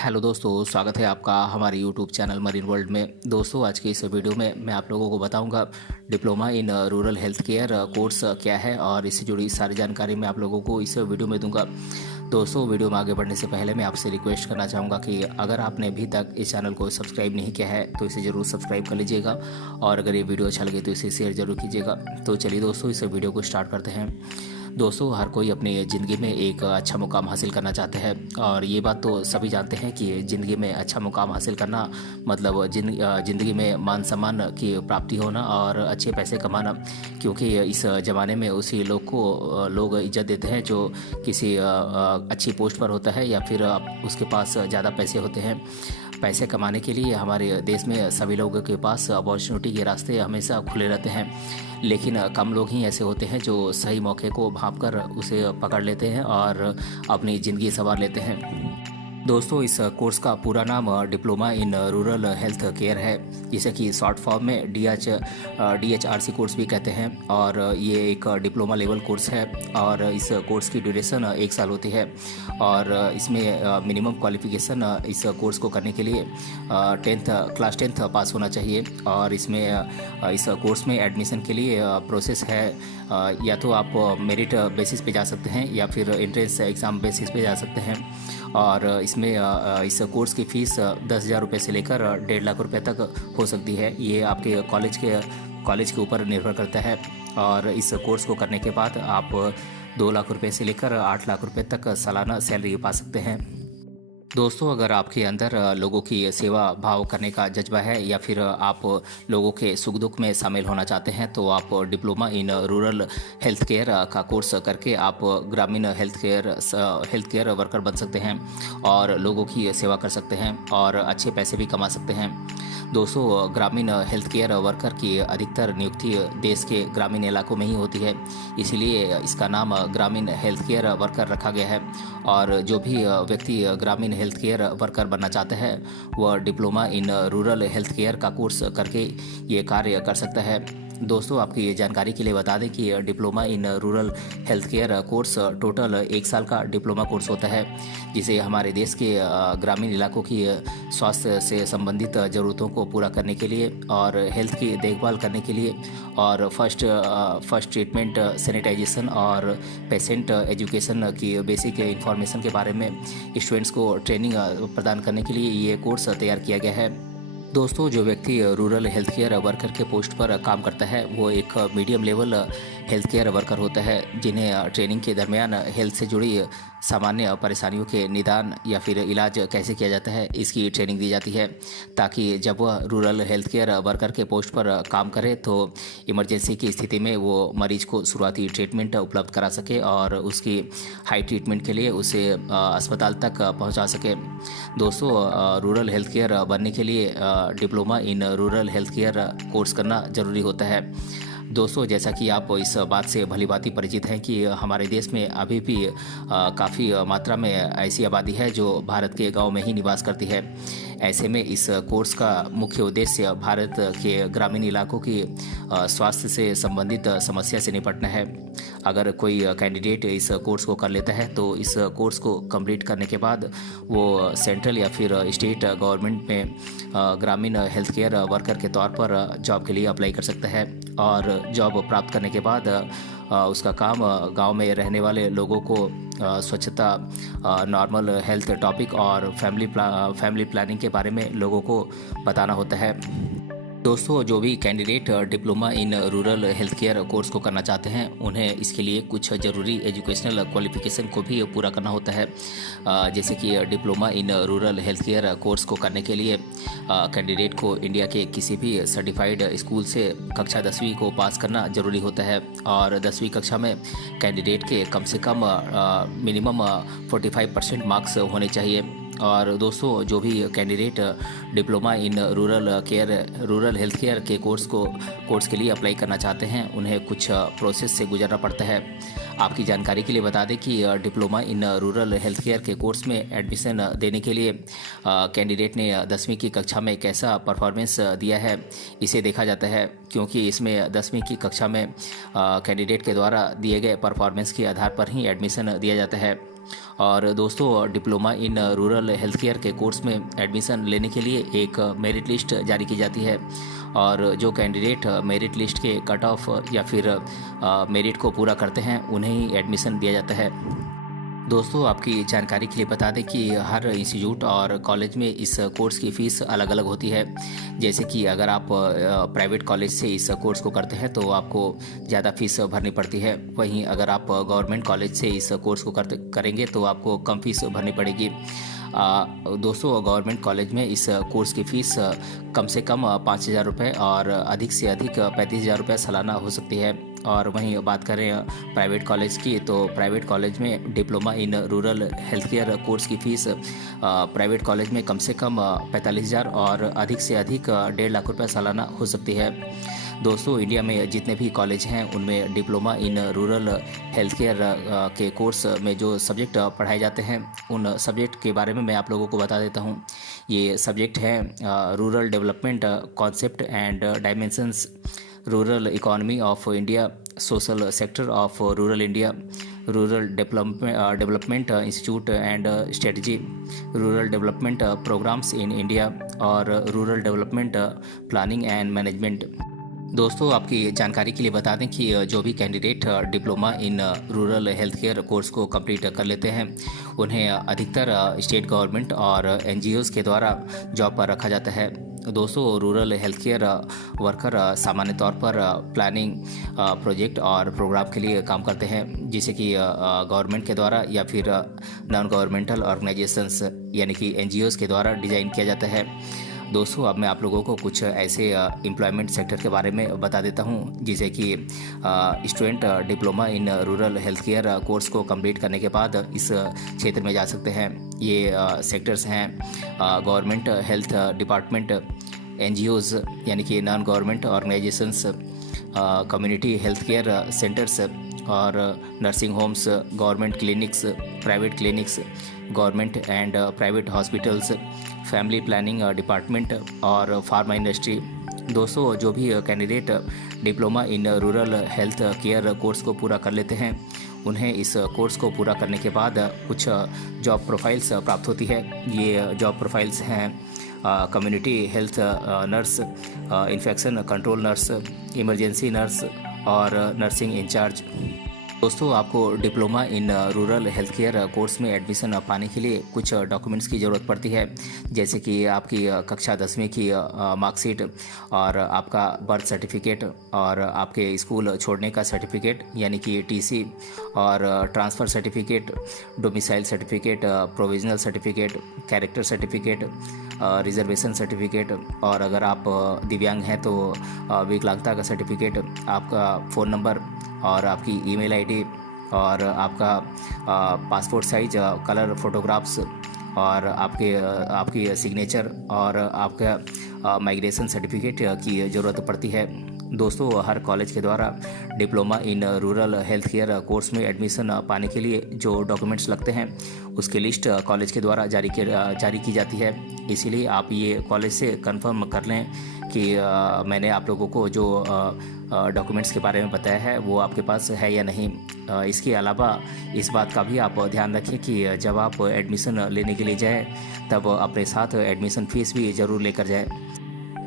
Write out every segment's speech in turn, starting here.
Hello दोस्तों, स्वागत है आपका हमारे यूट्यूब चैनल मरीन वर्ल्ड में। दोस्तों, आज के इस वीडियो में मैं आप लोगों को बताऊंगा diploma in rural health care course क्या है और इससे जुड़ी सारी जानकारी मैं आप लोगों को इस वीडियो में दूंगा। दोस्तों, वीडियो में आगे बढ़ने से पहले मैं आपसे रिक्वेस्ट करना चाहूँगा कि अगर आपने अभी तक इस चैनल को सब्सक्राइब नहीं किया है तो इसे ज़रूर सब्सक्राइब कर लीजिएगा और अगर ये वीडियो अच्छा लगे तो इसे शेयर ज़रूर कीजिएगा। तो चलिए दोस्तों, इस वीडियो को स्टार्ट करते हैं। दोस्तों, हर कोई अपनी ज़िंदगी में एक अच्छा मुकाम हासिल करना चाहते हैं और ये बात तो सभी जानते हैं कि ज़िंदगी में अच्छा मुकाम हासिल करना मतलब ज़िंदगी में मान सम्मान की प्राप्ति होना और अच्छे पैसे कमाना। क्योंकि इस ज़माने में उसी लोग को लोग इज्जत देते हैं जो किसी अच्छी पोस्ट पर होता है या फिर उसके पास ज़्यादा पैसे होते हैं। पैसे कमाने के लिए हमारे देश में सभी लोगों के पास अपॉर्चुनिटी के रास्ते हमेशा खुले रहते हैं, लेकिन कम लोग ही ऐसे होते हैं जो सही मौके को भांपकर उसे पकड़ लेते हैं और अपनी ज़िंदगी संवार लेते हैं। दोस्तों, इस कोर्स का पूरा नाम diploma in rural health care है, जिसे कि शॉर्ट फॉर्म में DHRC कोर्स भी कहते हैं। और ये एक डिप्लोमा लेवल कोर्स है और इस कोर्स की ड्यूरेशन 1 साल होती है और इसमें मिनिमम क्वालिफिकेशन इस कोर्स को करने के लिए क्लास 10th पास होना चाहिए। और इसमें इस कोर्स में एडमिशन के लिए प्रोसेस है, या तो आप मेरिट बेसिस पे जा सकते हैं या फिर एंट्रेंस एग्ज़ाम बेसिस पे जा सकते हैं। और इसमें इस कोर्स की फ़ीस 10,000 रुपये से लेकर 1.5 लाख रुपये तक हो सकती है। ये आपके कॉलेज के ऊपर निर्भर करता है। और इस कोर्स को करने के बाद आप 2 लाख रुपये से लेकर 8 लाख रुपये तक सालाना सैलरी पा सकते हैं। दोस्तों, अगर आपके अंदर लोगों की सेवा भाव करने का जज्बा है या फिर आप लोगों के सुख दुख में शामिल होना चाहते हैं तो आप diploma in rural health care का कोर्स करके आप ग्रामीण हेल्थ केयर वर्कर बन सकते हैं और लोगों की सेवा कर सकते हैं और अच्छे पैसे भी कमा सकते हैं। दोस्तों, ग्रामीण हेल्थ केयर वर्कर की अधिकतर नियुक्ति देश के ग्रामीण इलाकों में ही होती है, इसलिए इसका नाम ग्रामीण हेल्थ केयर वर्कर रखा गया है। और जो भी व्यक्ति ग्रामीण हेल्थ केयर वर्कर बनना चाहता है वह diploma in rural health care का कोर्स करके ये कार्य कर सकता है। दोस्तों, आपकी ये जानकारी के लिए बता दें कि diploma in rural health care course total 1 साल का डिप्लोमा कोर्स होता है, जिसे हमारे देश के ग्रामीण इलाकों की स्वास्थ्य से संबंधित ज़रूरतों को पूरा करने के लिए और हेल्थ की देखभाल करने के लिए और फर्स्ट ट्रीटमेंट, सैनिटाइजेशन और पेशेंट एजुकेशन की बेसिक इंफॉर्मेशन के बारे में स्टूडेंट्स को ट्रेनिंग प्रदान करने के लिए ये कोर्स तैयार किया गया है। दोस्तों, जो व्यक्ति रूरल हेल्थ केयर वर्कर के पोस्ट पर काम करता है वो एक medium level health care worker होता है, जिन्हें ट्रेनिंग के दरमियान हेल्थ से जुड़ी सामान्य परेशानियों के निदान या फिर इलाज कैसे किया जाता है इसकी ट्रेनिंग दी जाती है, ताकि जब वह रूरल हेल्थ केयर वर्कर के पोस्ट पर काम करे तो इमरजेंसी की स्थिति में वो मरीज को शुरुआती ट्रीटमेंट उपलब्ध करा सके और उसकी हाई ट्रीटमेंट के लिए उसे अस्पताल तक पहुंचा सके। दोस्तों, रूरल हेल्थ केयर बनने के लिए diploma in rural health care course करना ज़रूरी होता है। दोस्तों, जैसा कि आप इस बात से भलीभांति परिचित हैं कि हमारे देश में अभी भी काफ़ी मात्रा में ऐसी आबादी है जो भारत के गांव में ही निवास करती है। ऐसे में इस कोर्स का मुख्य उद्देश्य भारत के ग्रामीण इलाकों की स्वास्थ्य से संबंधित समस्या से निपटना है। अगर कोई कैंडिडेट इस कोर्स को कर लेता है तो इस कोर्स को कंप्लीट करने के बाद वो सेंट्रल या फिर स्टेट गवर्नमेंट में ग्रामीण हेल्थ केयर वर्कर के तौर पर जॉब के लिए अप्लाई कर सकता है और जॉब प्राप्त करने के बाद उसका काम गांव में रहने वाले लोगों को स्वच्छता, नॉर्मल हेल्थ टॉपिक और फैमिली प्लानिंग के बारे में लोगों को बताना होता है। दोस्तों, जो भी candidate diploma in rural health care course को करना चाहते हैं उन्हें इसके लिए कुछ ज़रूरी एजुकेशनल क्वालिफिकेशन को भी पूरा करना होता है। जैसे कि diploma in rural health care course को करने के लिए कैंडिडेट को इंडिया के किसी भी सर्टिफाइड स्कूल से कक्षा 10वीं को पास करना ज़रूरी होता है और 10वीं कक्षा में कैंडिडेट के कम से कम मिनिमम 45% मार्क्स होने चाहिए। और दोस्तों, जो भी candidate diploma in rural health care के कोर्स के लिए अप्लाई करना चाहते हैं उन्हें कुछ प्रोसेस से गुजरना पड़ता है। आपकी जानकारी के लिए बता दें कि diploma in rural health care के कोर्स में एडमिशन देने के लिए कैंडिडेट ने 10वीं की कक्षा में कैसा परफॉर्मेंस दिया है इसे देखा जाता है, क्योंकि इसमें 10वीं की कक्षा में कैंडिडेट के द्वारा दिए गए परफॉर्मेंस के आधार पर ही एडमिशन दिया जाता है। और दोस्तों, diploma in rural health care के कोर्स में एडमिशन लेने के लिए एक मेरिट लिस्ट जारी की जाती है और जो कैंडिडेट मेरिट लिस्ट के कट ऑफ या फिर मेरिट को पूरा करते हैं उन्हें ही एडमिशन दिया जाता है। दोस्तों, आपकी जानकारी के लिए बता दें कि हर इंस्टीट्यूट और कॉलेज में इस कोर्स की फ़ीस अलग अलग होती है। जैसे कि अगर आप प्राइवेट कॉलेज से इस कोर्स को करते हैं तो आपको ज़्यादा फीस भरनी पड़ती है, वहीं अगर आप गवर्नमेंट कॉलेज से इस कोर्स को करेंगे तो आपको कम फीस भरनी पड़ेगी। दोस्तों, गवर्नमेंट कॉलेज में इस कोर्स की फ़ीस कम से कम 5,000 रुपये और अधिक से अधिक 35,000 रुपये सालाना हो सकती है। और वहीं बात करें प्राइवेट कॉलेज की, तो प्राइवेट कॉलेज में diploma in rural health care course की फ़ीस प्राइवेट कॉलेज में कम से कम 45,000 और अधिक से अधिक 1.5 लाख रुपये सालाना हो सकती है। दोस्तों, इंडिया में जितने भी कॉलेज हैं उनमें diploma in rural health care के कोर्स में जो सब्जेक्ट पढ़ाए जाते हैं उन सब्जेक्ट के बारे में मैं आप लोगों को बता देता हूं। ये सब्जेक्ट हैं rural development concept and dimensions, rural economy of India, social sector of rural India, rural development institute and strategy, rural development programmes in India और rural development planning and management. दोस्तों, आपकी जानकारी के लिए बता दें कि जो भी candidate diploma in rural health care course को कंप्लीट कर लेते हैं उन्हें अधिकतर स्टेट गवर्नमेंट और एनजीओज़ के द्वारा जॉब पर रखा जाता है। दोस्तों, रूरल हेल्थ केयर वर्कर सामान्य तौर पर प्लानिंग प्रोजेक्ट और प्रोग्राम के लिए काम करते हैं, जिसे कि गवर्नमेंट के द्वारा या फिर नॉन गवर्नमेंटल ऑर्गेनाइजेशंस यानी कि एनजीओज़ के द्वारा डिज़ाइन किया जाता है। दोस्तों, अब मैं आप लोगों को कुछ ऐसे एम्प्लॉयमेंट सेक्टर के बारे में बता देता हूं, जिसे कि student diploma in rural health care course को कंप्लीट करने के बाद इस क्षेत्र में जा सकते हैं। ये सेक्टर्स हैं गवर्नमेंट हेल्थ डिपार्टमेंट, एनजीओज़ यानी कि non government organisations, community health care centres और nursing homes, government clinics, private clinics, government and private hospitals, family planning department और फार्मा इंडस्ट्री। दोस्तों, जो भी candidate diploma in rural health care course को पूरा कर लेते हैं उन्हें इस कोर्स को पूरा करने के बाद कुछ जॉब प्रोफाइल्स प्राप्त होती है। ये जॉब प्रोफाइल्स हैं community health nurse, infection control nurse, emergency nurse और नर्सिंग इंचार्ज। दोस्तों, आपको diploma in rural health care course में एडमिशन पाने के लिए कुछ डॉक्यूमेंट्स की ज़रूरत पड़ती है, जैसे कि आपकी कक्षा 10वीं की मार्कशीट और आपका बर्थ सर्टिफिकेट और आपके स्कूल छोड़ने का सर्टिफिकेट यानी कि टीसी और transfer certificate, domicile certificate, provisional certificate, character certificate, reservation certificate और अगर आप दिव्यांग हैं तो विकलांगता का सर्टिफिकेट, आपका फ़ोन नंबर और आपकी ईमेल आईडी और आपका पासपोर्ट साइज कलर फोटोग्राफ्स और आपकी सिग्नेचर और आपका माइग्रेशन सर्टिफिकेट की ज़रूरत पड़ती है। दोस्तों, हर कॉलेज के द्वारा diploma in rural health care course में एडमिशन पाने के लिए जो डॉक्यूमेंट्स लगते हैं उसकी लिस्ट कॉलेज के द्वारा जारी की जाती है। इसीलिए आप ये कॉलेज से कंफर्म कर लें कि मैंने आप लोगों को जो डॉक्यूमेंट्स के बारे में बताया है वो आपके पास है या नहीं। इसके अलावा इस बात का भी आप ध्यान रखें कि जब आप एडमिशन लेने के लिए जाएं तब अपने साथ एडमिशन फ़ीस भी ज़रूर लेकर जाएं।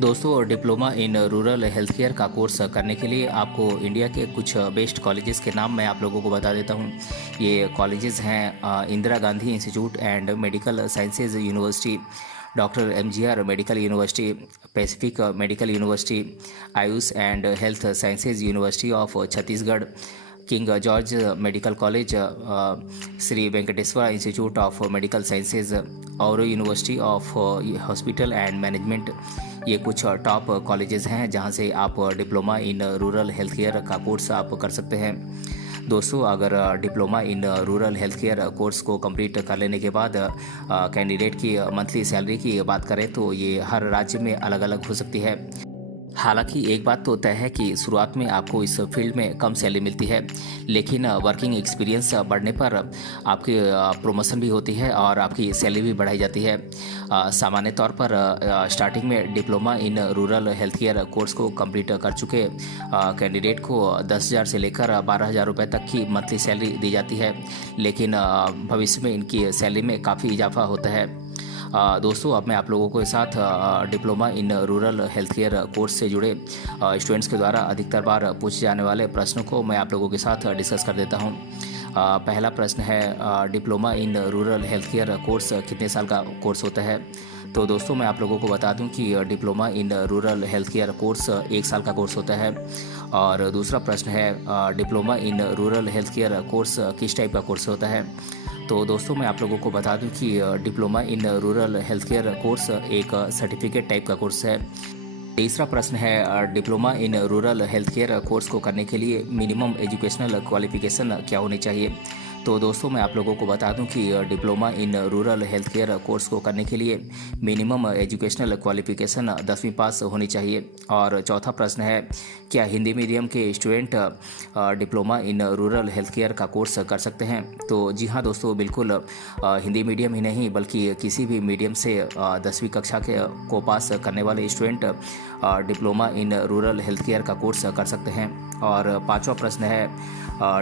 दोस्तों, diploma in rural health care का कोर्स करने के लिए आपको इंडिया के कुछ बेस्ट कॉलेजेस के नाम मैं आप लोगों को बता देता हूँ। ये कॉलेजेस हैं Indira Gandhi institute and medical sciences university, doctor MGR medical university, Pacific medical university, Ayush and health sciences university of Chhattisgarh, King George medical college, Shri Venkateshwara institute of medical sciences, और university of hospital and management. ये कुछ top colleges हैं जहां से आप diploma in rural health care का course आप कर सकते हैं। दोस्तों, अगर diploma in rural health care course को कंप्लीट कर लेने के बाद कैंडिडेट की मंथली सैलरी की बात करें तो ये हर राज्य में अलग अलग हो सकती है। हालांकि एक बात तो तय है कि शुरुआत में आपको इस फील्ड में कम सैलरी मिलती है, लेकिन वर्किंग एक्सपीरियंस बढ़ने पर आपकी प्रमोशन भी होती है और आपकी सैलरी भी बढ़ाई जाती है। सामान्य तौर पर स्टार्टिंग में diploma in rural health care course को कंप्लीट कर चुके कैंडिडेट को 10,000 से लेकर 12,000 रुपये तक की मंथली सैलरी दी जाती है, लेकिन भविष्य में इनकी सैलरी में काफ़ी इजाफा होता है। दोस्तों, अब मैं आप लोगों के साथ diploma in rural health care course से जुड़े स्टूडेंट्स के द्वारा अधिकतर बार पूछे जाने वाले प्रश्नों को मैं आप लोगों के साथ डिस्कस कर देता हूं। पहला प्रश्न है, diploma in rural health care course कितने साल का कोर्स होता है? तो दोस्तों, मैं आप लोगों को बता दूं कि diploma in rural health care course 1 साल का कोर्स होता है। और दूसरा प्रश्न है, diploma in rural health care course किस टाइप का कोर्स होता है? तो दोस्तों, मैं आप लोगों को बता दूं कि diploma in rural health care course एक सर्टिफिकेट टाइप का कोर्स है। तीसरा प्रश्न है, diploma in rural health care course को करने के लिए मिनिमम एजुकेशनल क्वालिफिकेशन क्या होनी चाहिए? तो दोस्तों, मैं आप लोगों को बता दूं कि diploma in rural health care course को करने के लिए मिनिमम एजुकेशनल क्वालिफिकेशन 10वीं पास होनी चाहिए। और चौथा प्रश्न है, क्या हिंदी मीडियम के student diploma in rural health care का कोर्स कर सकते हैं? तो जी हाँ दोस्तों, बिल्कुल हिंदी मीडियम ही नहीं बल्कि किसी भी मीडियम से 10वीं कक्षा को पास करने वाले student diploma in rural health care का कोर्स कर सकते हैं। और पांचवा प्रश्न है,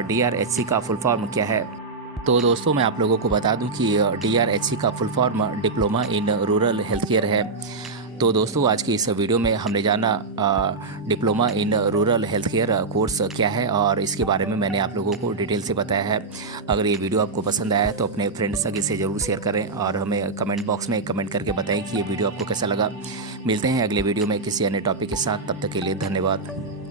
DRHC का फुल फॉर्म क्या है? तो दोस्तों, मैं आप लोगों को बता दूं कि DRHC का full form diploma in rural health care है। तो दोस्तों, आज की इस वीडियो में हमने जाना diploma in rural health care course क्या है और इसके बारे में मैंने आप लोगों को डिटेल से बताया है। अगर ये वीडियो आपको पसंद आया है तो अपने फ्रेंड्स तक इसे ज़रूर शेयर करें और हमें कमेंट बॉक्स में कमेंट करके बताएं कि ये वीडियो आपको कैसा लगा। मिलते हैं अगले वीडियो में किसी अन्य टॉपिक के साथ, तब तक के लिए धन्यवाद।